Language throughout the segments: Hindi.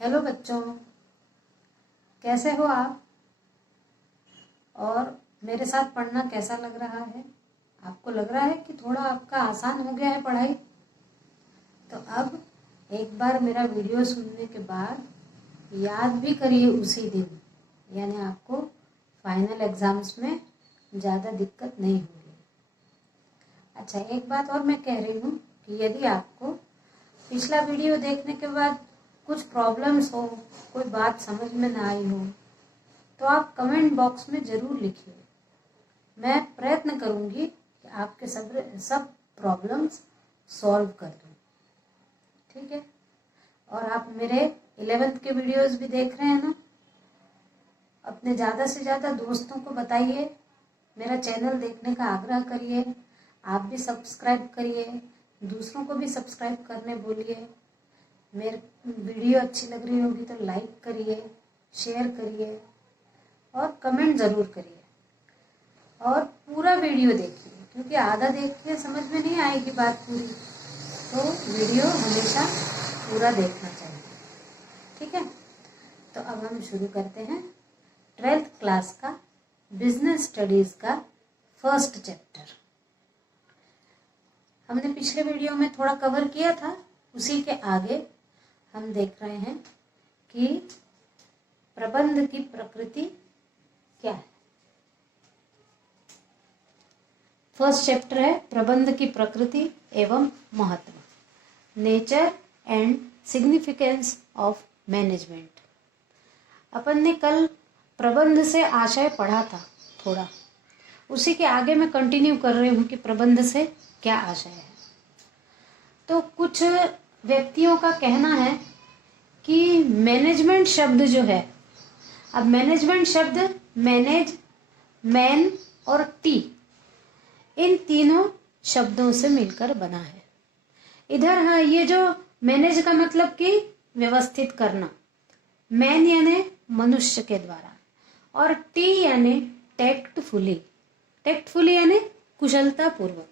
हेलो बच्चों, कैसे हो आप? और मेरे साथ पढ़ना कैसा लग रहा है? आपको लग रहा है कि थोड़ा आपका आसान हो गया है पढ़ाई? तो अब एक बार मेरा वीडियो सुनने के बाद याद भी करिए उसी दिन, यानी आपको फाइनल एग्जाम्स में ज़्यादा दिक्कत नहीं होगी। अच्छा, एक बात और मैं कह रही हूँ कि यदि आपको पिछला वीडियो देखने के बाद कुछ प्रॉब्लम्स हो, कोई बात समझ में ना आई हो, तो आप कमेंट बॉक्स में ज़रूर लिखिए। मैं प्रयत्न करूंगी कि आपके सब प्रॉब्लम्स सॉल्व कर दूं। ठीक है? और आप मेरे 11th के वीडियोस भी देख रहे हैं ना? अपने ज़्यादा से ज़्यादा दोस्तों को बताइए, मेरा चैनल देखने का आग्रह करिए, आप भी सब्सक्राइब करिए, दूसरों को भी सब्सक्राइब करने बोलिए। मेरे वीडियो अच्छी लग रही होगी तो लाइक करिए, शेयर करिए और कमेंट ज़रूर करिए। और पूरा वीडियो देखिए, क्योंकि आधा देख के समझ में नहीं आएगी बात पूरी, तो वीडियो हमेशा पूरा देखना चाहिए। ठीक है? तो अब हम शुरू करते हैं 12th क्लास का बिजनेस स्टडीज का फर्स्ट चैप्टर। हमने पिछले वीडियो में थोड़ा कवर किया था, उसी के आगे हम देख रहे हैं कि प्रबंध की प्रकृति क्या है। फर्स्ट चैप्टर है प्रबंध की प्रकृति एवं महत्व, nature and significance of management. अपन ने कल प्रबंध से आशय पढ़ा था थोड़ा, उसी के आगे मैं कंटिन्यू कर रही हूँ कि प्रबंध से क्या आशय है। तो कुछ व्यक्तियों का कहना है कि मैनेजमेंट शब्द जो है, अब मैनेजमेंट शब्द मैनेज, मैन और टी, इन तीनों शब्दों से मिलकर बना है। इधर हाँ, ये जो मैनेज का मतलब कि व्यवस्थित करना, मैन यानी मनुष्य के द्वारा, और टी यानी टेक्टफुली, टेक्टफुली यानी कुशलता पूर्वक।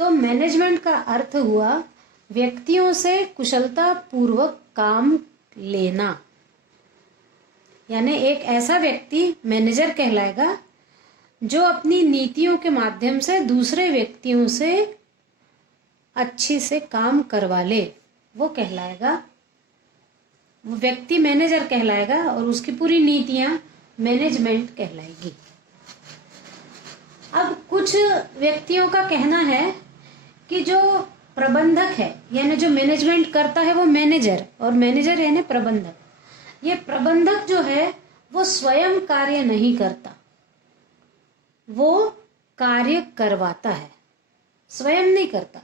तो मैनेजमेंट का अर्थ हुआ व्यक्तियों से कुशलता पूर्वक काम लेना, यानी एक ऐसा व्यक्ति मैनेजर कहलाएगा जो अपनी नीतियों के माध्यम से दूसरे व्यक्तियों से अच्छी से काम करवा ले, वो कहलाएगा, वो व्यक्ति मैनेजर कहलाएगा और उसकी पूरी नीतियां मैनेजमेंट कहलाएगी। अब कुछ व्यक्तियों का कहना है कि जो प्रबंधक है, यानी जो मैनेजमेंट करता है वो मैनेजर, और मैनेजर यानी प्रबंधक। ये प्रबंधक जो है वो स्वयं कार्य नहीं करता, वो कार्य करवाता है, स्वयं नहीं करता,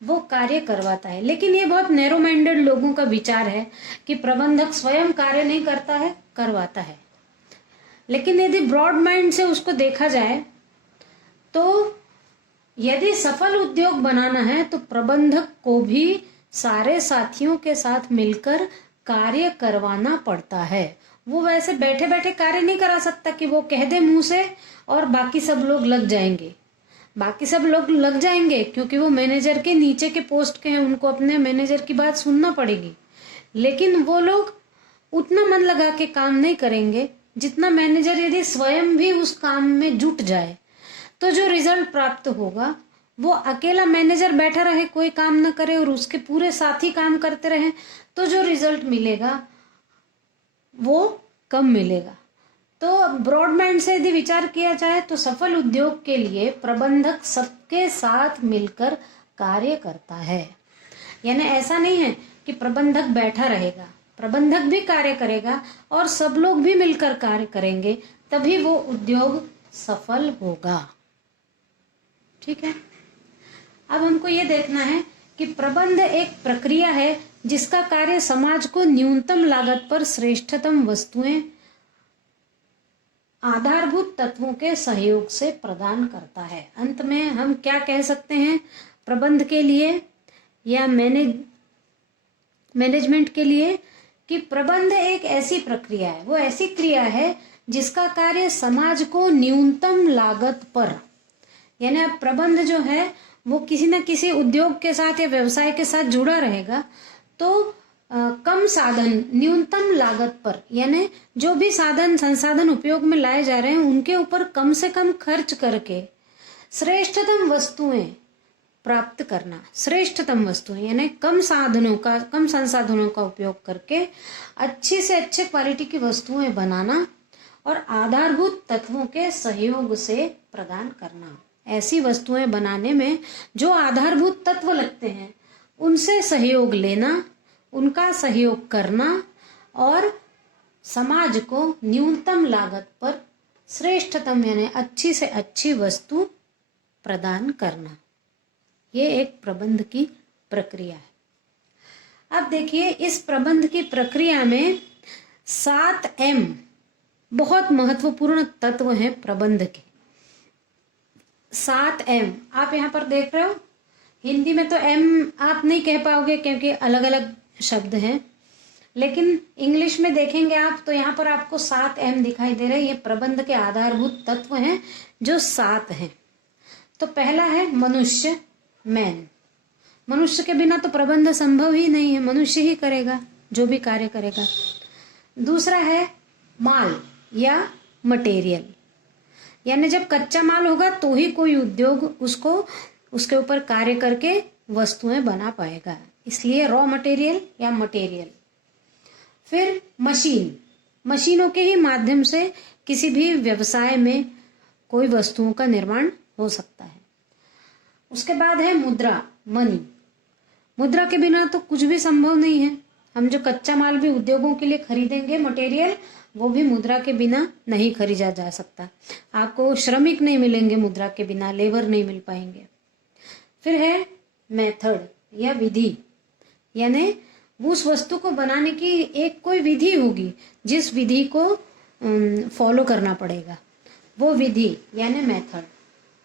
वो कार्य करवाता है। लेकिन ये बहुत नैरो माइंडेड लोगों का विचार है कि प्रबंधक स्वयं कार्य नहीं करता है, करवाता है। लेकिन यदि ब्रॉड माइंड से उसको देखा जाए तो यदि सफल उद्योग बनाना है तो प्रबंधक को भी सारे साथियों के साथ मिलकर कार्य करवाना पड़ता है। वो वैसे बैठे बैठे कार्य नहीं करा सकता कि वो कह दे मुंह से और बाकी सब लोग लग जाएंगे। बाकी सब लोग लग जाएंगे क्योंकि वो मैनेजर के नीचे के पोस्ट के हैं, उनको अपने मैनेजर की बात सुनना पड़ेगी। लेकिन वो लोग उतना मन लगा के काम नहीं करेंगे जितना मैनेजर यदि स्वयं भी उस काम में जुट जाए। तो जो रिजल्ट प्राप्त होगा वो अकेला मैनेजर बैठा रहे, कोई काम ना करे और उसके पूरे साथी काम करते रहे, तो जो रिजल्ट मिलेगा वो कम मिलेगा। तो ब्रॉड माइंड से यदि विचार किया जाए तो सफल उद्योग के लिए प्रबंधक सबके साथ मिलकर कार्य करता है। यानी ऐसा नहीं है कि प्रबंधक बैठा रहेगा, प्रबंधक भी कार्य करेगा और सब लोग भी मिलकर कार्य करेंगे, तभी वो उद्योग सफल होगा। ठीक है? अब हमको ये देखना है कि प्रबंध एक प्रक्रिया है जिसका कार्य समाज को न्यूनतम लागत पर श्रेष्ठतम वस्तुएं आधारभूत तत्वों के सहयोग से प्रदान करता है। अंत में हम क्या कह सकते हैं प्रबंध के लिए या मैनेजमेंट के लिए, कि प्रबंध एक ऐसी प्रक्रिया है, वो ऐसी क्रिया है जिसका कार्य समाज को न्यूनतम लागत पर, यानी अब प्रबंध जो है वो किसी न किसी उद्योग के साथ या व्यवसाय के साथ जुड़ा रहेगा, तो कम साधन न्यूनतम लागत पर, यानी जो भी साधन संसाधन उपयोग में लाए जा रहे हैं उनके ऊपर कम से कम खर्च करके श्रेष्ठतम वस्तुएं प्राप्त करना। श्रेष्ठतम वस्तुएं यानी कम संसाधनों का उपयोग करके अच्छी से अच्छे क्वालिटी की वस्तुएं बनाना और आधारभूत तत्वों के सहयोग से प्रदान करना। ऐसी वस्तुएं बनाने में जो आधारभूत तत्व लगते हैं उनसे सहयोग लेना, उनका सहयोग करना और समाज को न्यूनतम लागत पर श्रेष्ठतम यानी अच्छी से अच्छी वस्तु प्रदान करना। ये एक प्रबंध की प्रक्रिया है। अब देखिए, इस प्रबंध की प्रक्रिया में 7 M बहुत महत्वपूर्ण तत्व हैं प्रबंध के। 7 M आप यहाँ पर देख रहे हो। हिंदी में तो M आप नहीं कह पाओगे क्योंकि अलग अलग शब्द हैं, लेकिन इंग्लिश में देखेंगे आप तो यहाँ पर आपको 7 M दिखाई दे रहे हैं। ये प्रबंध के आधारभूत तत्व हैं जो 7 हैं। तो पहला है मनुष्य, मैन। मनुष्य के बिना तो प्रबंध संभव ही नहीं है, मनुष्य ही करेगा जो भी कार्य करेगा। दूसरा है माल या मटेरियल, यानी जब कच्चा माल होगा तो ही कोई उद्योग उसके ऊपर कार्य करके वस्तुएं बना पाएगा, इसलिए रॉ मटेरियल या मटेरियल। फिर मशीन, मशीनों के ही माध्यम से किसी भी व्यवसाय में कोई वस्तुओं का निर्माण हो सकता है। उसके बाद है मुद्रा, मनी। मुद्रा के बिना तो कुछ भी संभव नहीं है। हम जो कच्चा माल भी उद्योगों के लिए खरीदेंगे मटेरियल, वो भी मुद्रा के बिना नहीं खरीदा जा सकता। आपको श्रमिक नहीं मिलेंगे मुद्रा के बिना, लेबर नहीं मिल पाएंगे। फिर है मेथड या विधि, यानी उस वस्तु को बनाने की एक कोई विधि होगी जिस विधि को फॉलो करना पड़ेगा, वो विधि यानी मेथड।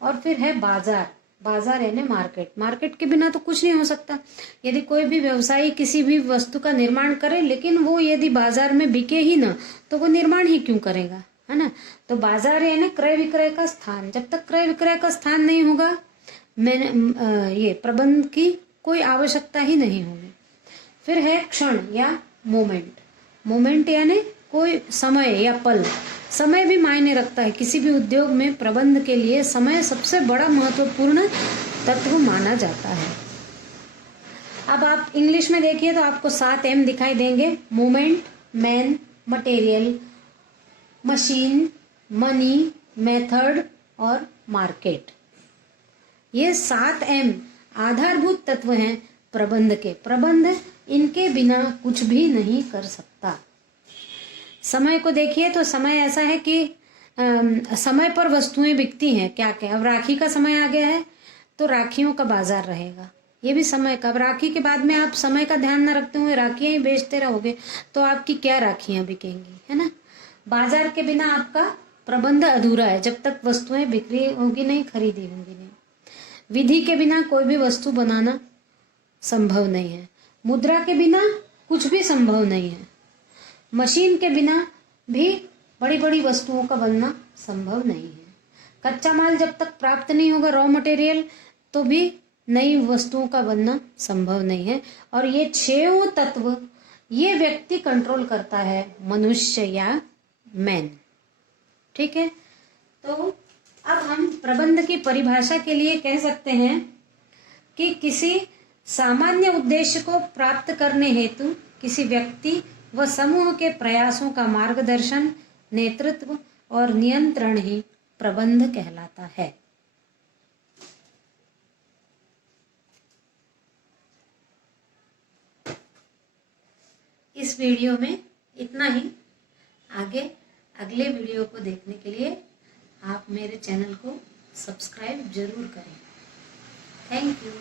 और फिर है बाजार, बाजार यानी मार्केट। मार्केट के बिना तो कुछ नहीं हो सकता। यदि कोई भी व्यवसायी किसी भी वस्तु का निर्माण करे लेकिन वो यदि बाजार में बिके ही ना तो वो निर्माण ही क्यों करेगा, है ना। तो बाजार यानी क्रय विक्रय का स्थान। जब तक क्रय विक्रय का स्थान नहीं होगा ये प्रबंध की कोई आवश्यकता ही नहीं होगी। फिर है क्षण या मोमेंट। मोमेंट यानी कोई समय या पल। समय भी मायने रखता है। किसी भी उद्योग में प्रबंध के लिए समय सबसे बड़ा महत्वपूर्ण तत्व माना जाता है। अब आप इंग्लिश में देखिए तो आपको 7 M दिखाई देंगे। Moment, man, material, machine, money, method और मार्केट। ये 7 M आधारभूत तत्व हैं प्रबंध के। प्रबंध इनके बिना कुछ भी नहीं कर सकता। समय को देखिए तो समय ऐसा है कि समय पर वस्तुएं बिकती हैं। क्या क्या, अब राखी का समय आ गया है तो राखियों का बाजार रहेगा, ये भी समय का। अब राखी के बाद में आप समय का ध्यान न रखते हुए राखियां ही बेचते रहोगे तो आपकी क्या राखियां बिकेंगी, है ना। बाजार के बिना आपका प्रबंध अधूरा है जब तक वस्तुएं बिक्री होगी नहीं, खरीदी होगी नहीं। विधि के बिना कोई भी वस्तु बनाना संभव नहीं है। मुद्रा के बिना कुछ भी संभव नहीं है। मशीन के बिना भी बड़ी बड़ी वस्तुओं का बनना संभव नहीं है। कच्चा माल जब तक प्राप्त नहीं होगा, रॉ मटेरियल, तो भी नई वस्तुओं का बनना संभव नहीं है। और ये 6 तत्व ये व्यक्ति कंट्रोल करता है, मनुष्य या मैन। ठीक है, तो अब हम प्रबंध की परिभाषा के लिए कह सकते हैं कि किसी सामान्य उद्देश्य को प्राप्त करने हेतु किसी व्यक्ति व समूह के प्रयासों का मार्गदर्शन, नेतृत्व और नियंत्रण ही प्रबंध कहलाता है। इस वीडियो में इतना ही। आगे अगले वीडियो को देखने के लिए आप मेरे चैनल को सब्सक्राइब जरूर करें। Thank you.